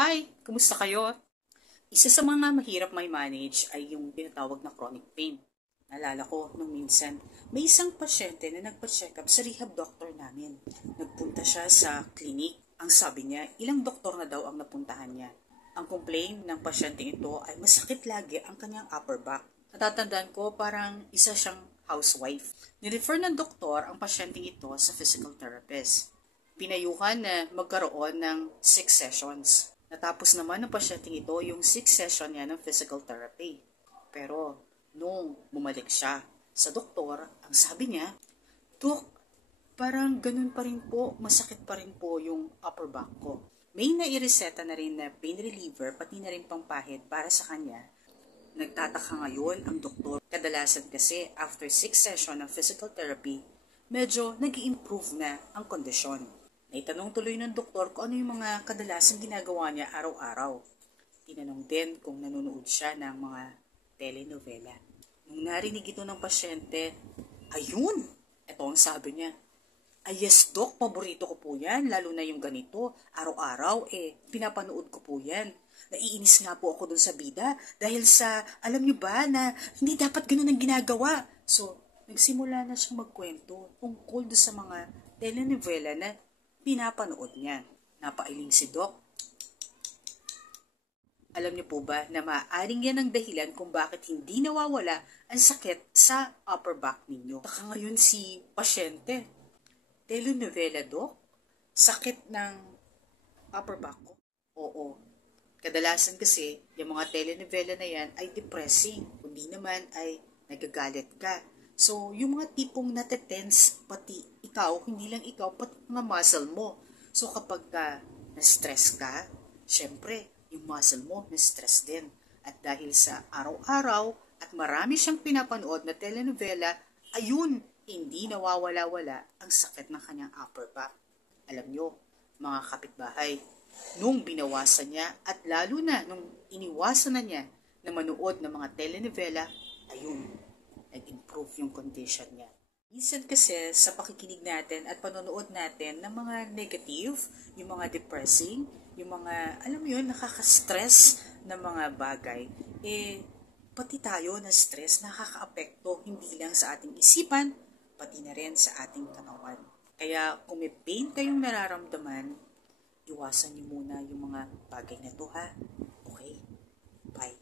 Hi! Kumusta kayo? Isa sa mga mahirap may manage ay yung tinatawag na chronic pain. Naalala ko nung minsan, may isang pasyente na nagpa-check up sa rehab doctor namin. Nagpunta siya sa clinic. Ang sabi niya, ilang doktor na daw ang napuntahan niya. Ang complaint ng pasyente ito ay masakit lagi ang kanyang upper back. Natatandaan ko parang isa siyang housewife. Nirefer ng doktor ang pasyente ito sa physical therapist. Pinayuhan na magkaroon ng 6 sessions. Natapos naman ng pasyenteng ito yung 6 session niya ng physical therapy. Pero nung bumalik siya sa doktor, ang sabi niya, Dok, parang ganun pa rin po, masakit pa rin po yung upper back ko. May naireseta na rin na pain reliever pati na rin pampahid para sa kanya. Nagtataka ngayon ang doktor. Kadalasan kasi after 6 session ng physical therapy, medyo nag-i-improve na ang kondisyon. Naitanong tuloy ng doktor kung ano yung mga kadalasang ginagawa niya araw-araw. Tinanong din kung nanonood siya ng mga telenovela. Nung narinig ito ng pasyente, ayun! Ito ang sabi niya. Ay yes, Dok, paborito ko po yan, lalo na yung ganito. Araw-araw, pinapanood ko po yan. Naiinis nga po ako dun sa bida dahil sa, alam niyo ba, na hindi dapat ganun ang ginagawa. So, nagsimula na siyang magkwento tungkol sa mga telenovela na pinapanood niya. Napailing si Doc. Alam niyo po ba na maaaring yan ang dahilan kung bakit hindi nawawala ang sakit sa upper back ninyo. Taka ngayon si pasyente. Telenovela, Doc? Sakit ng upper back ko? Oo. Kadalasan kasi, yung mga telenovela na yan ay depressing. Kundi naman ay nagagalit ka. So, yung mga tipong natetense, pati ikaw, hindi lang ikaw, pati mga muscle mo. So, kapag na-stress ka, syempre, yung muscle mo na-stress din. At dahil sa araw-araw at marami siyang pinapanood na telenovela, ayun, hindi nawawala-wala ang sakit ng kanyang upper back. Alam nyo, mga kapitbahay, nung binawasan niya at lalo na nung iniwasan na niya na manood ng mga telenovela, ayun, nag-improve yung condition niya. Minsan kasi sa pakikinig natin at panonood natin ng mga negative, yung mga depressing, yung mga, alam mo yun, nakaka-stress na mga bagay, pati tayo na stress nakaka-apekto hindi lang sa ating isipan, pati na rin sa ating katawan. Kaya kung may pain kayong nararamdaman, iwasan niyo muna yung mga bagay na to ha. Okay? Bye.